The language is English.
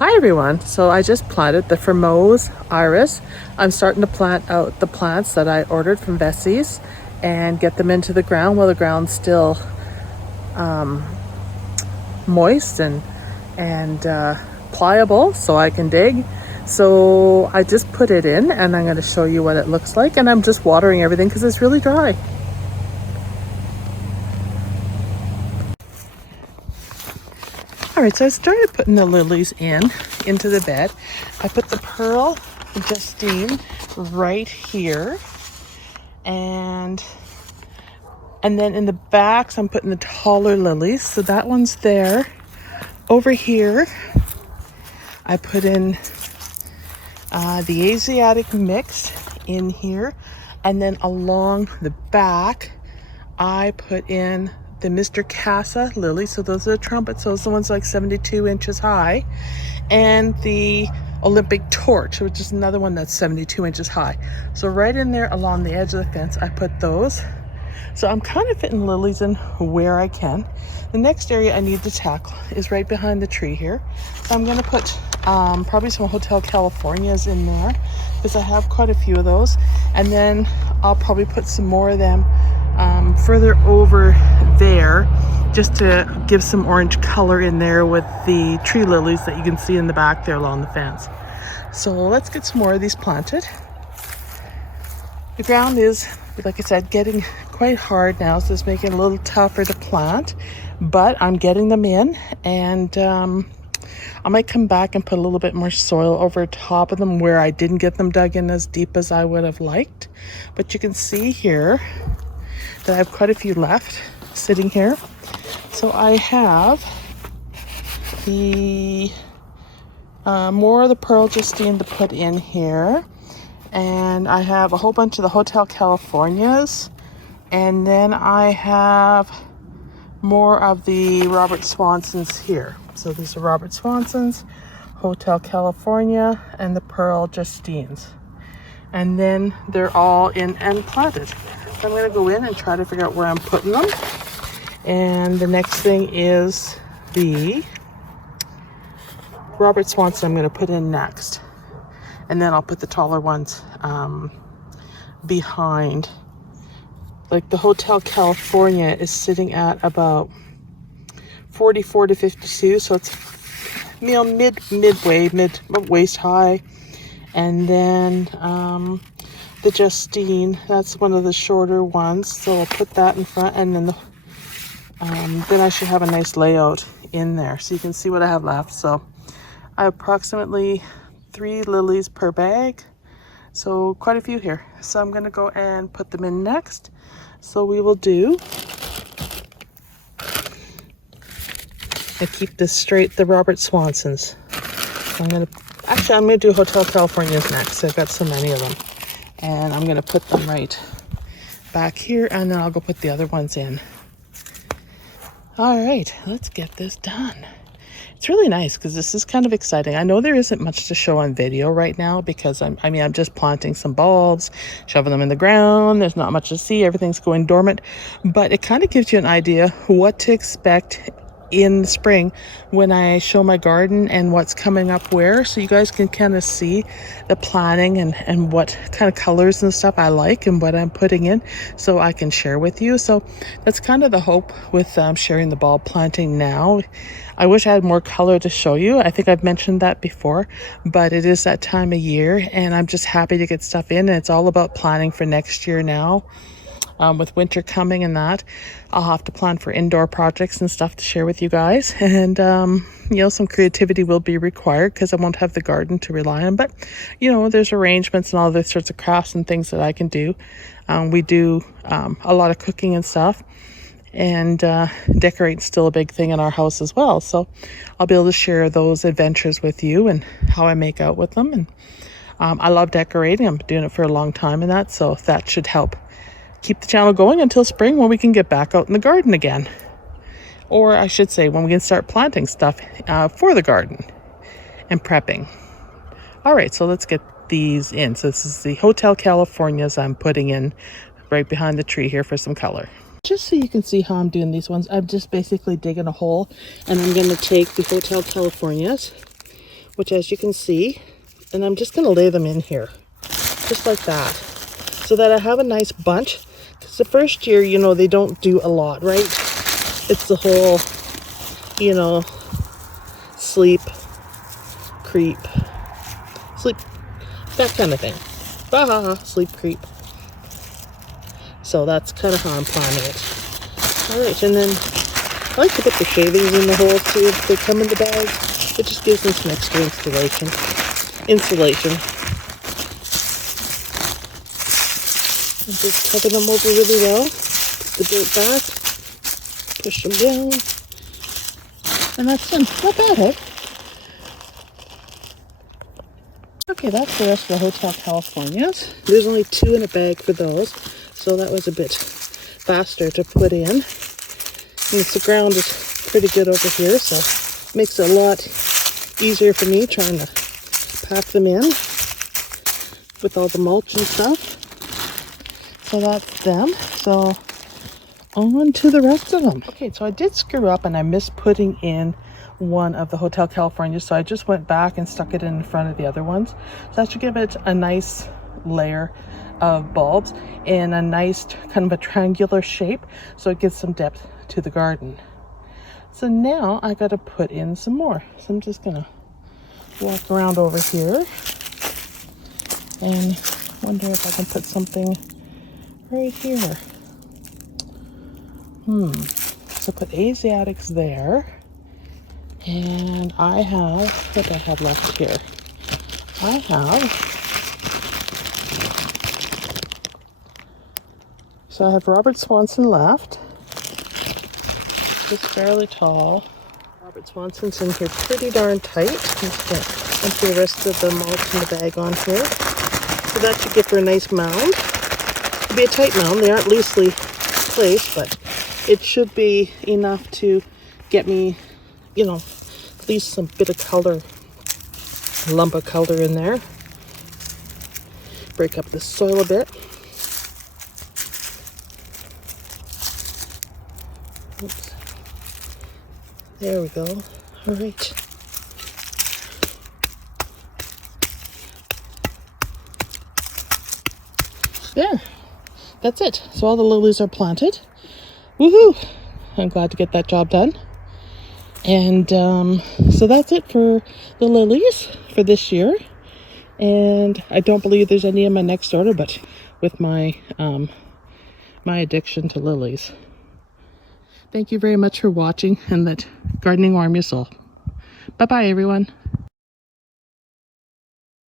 Hi everyone. So I just planted the Frimousse iris. I'm starting to plant out the plants that I ordered from Vessie's and get them into the ground while the ground's still moist and pliable so I can dig. So I just put it in and I'm going to show you what it looks like, and I'm just watering everything because it's really dry. Alright, so I started putting the lilies into the bed. I put the pearl Justine right here, and then in the backs I'm putting the taller lilies. So that one's there. Over here I put in the Asiatic mix in here, and then along the back I put in the Mr. Casa lily. So those are the trumpets. Those are the ones like 72 inches high, and the Olympic torch, which is another one that's 72 inches high. So right in there along the edge of the fence I put those. So I'm kind of fitting lilies in where I can. The next area I need to tackle is right behind the tree here. So I'm going to put probably some Hotel Californias in there because I have quite a few of those. And then I'll probably put some more of them further over there just to give some orange color in there with the tree lilies that you can see in the back there along the fence. So let's get some more of these planted. The ground is, like I said, getting quite hard now, so it's making it a little tougher to plant, but I'm getting them in, and I might come back and put a little bit more soil over top of them where I didn't get them dug in as deep as I would have liked. But you can see here that I have quite a few left sitting here. So I have the more of the Pearl Justine to put in here, and I have a whole bunch of the Hotel Californias, and then I have more of the Robert Swansons here. So these are Robert Swansons, Hotel California, and the Pearl Justines, and then they're all in and planted. So I'm going to go in and try to figure out where I'm putting them. And the next thing is the Robert Swanson I'm going to put in next. And then I'll put the taller ones behind. Like the Hotel California is sitting at about 44 to 52. So it's, mid waist high. And then the Justine, that's one of the shorter ones, so I'll put that in front, and then then I should have a nice layout in there so you can see what I have left. So I have approximately 3 lilies per bag, so quite a few here. So I'm going to go and put them in next. So we will do, I keep this straight, the Robert Swansons. I'm going to do Hotel Californias next. I've got so many of them. And I'm going to put them right back here, and then I'll go put the other ones in. All right, let's get this done. It's really nice because this is kind of exciting. I know there isn't much to show on video right now because I'm just planting some bulbs, shoving them in the ground. There's not much to see. Everything's going dormant. But it kind of gives you an idea what to expect in the spring when I show my garden and what's coming up where, so you guys can kind of see the planning and what kind of colors and stuff I like and what I'm putting in, so I can share with you. So that's kind of the hope with sharing the bulb planting now. I wish I had more color to show you. I think I've mentioned that before, but it is that time of year and I'm just happy to get stuff in, and it's all about planning for next year now. With winter coming and that, I'll have to plan for indoor projects and stuff to share with you guys. And, some creativity will be required because I won't have the garden to rely on. But, there's arrangements and all those sorts of crafts and things that I can do. We do a lot of cooking and stuff. And decorating still a big thing in our house as well. So I'll be able to share those adventures with you and how I make out with them. And I love decorating. I'm doing it for a long time and that. So that should help keep the channel going until spring, when we can get back out in the garden again. Or I should say, when we can start planting stuff for the garden and prepping. All right, so let's get these in. So this is the Hotel Californias I'm putting in right behind the tree here for some color. Just so you can see how I'm doing these ones, I'm just basically digging a hole, and I'm going to take the Hotel Californias, which as you can see, and I'm just going to lay them in here, just like that, so that I have a nice bunch. Because the first year, you know, they don't do a lot, right? It's the whole, you know, sleep, creep, sleep, that kind of thing. Sleep, creep. So that's kind of how I'm planning it. All right, and then I like to put the shavings in the holes too if they come in the bag. It just gives them some extra insulation. And just cover them over really well. Put the dirt back. Push them down. And that's done. Not bad, eh? Okay, that's the rest of the Hotel Californias. There's only 2 in a bag for those, so that was a bit faster to put in. And the ground is pretty good over here, so it makes it a lot easier for me trying to pack them in with all the mulch and stuff. So that's them. So on to the rest of them. Okay, so I did screw up and I missed putting in one of the Hotel California, so I just went back and stuck it in front of the other ones. So that should give it a nice layer of bulbs in a nice kind of a triangular shape, so it gives some depth to the garden. So now I got to put in some more. So I'm just gonna walk around over here and wonder if I can put something right here. So put Asiatics there. And I have, what do I have left here? I have Robert Swanson left. It's fairly tall. Robert Swanson's in here pretty darn tight. I'm just going to empty the rest of the mulch in the bag on here. So that should give her a nice mound. It'll be a tight mound. They aren't loosely placed, but it should be enough to get me, you know, at least some bit of color, a lump of color in there. Break up the soil a bit. Oops. There we go. All right. There. That's it. So all the lilies are planted. Woohoo! I'm glad to get that job done. And so that's it for the lilies for this year. And I don't believe there's any in my next order, but with my my addiction to lilies. Thank you very much for watching, and let gardening warm your soul. Bye bye, everyone.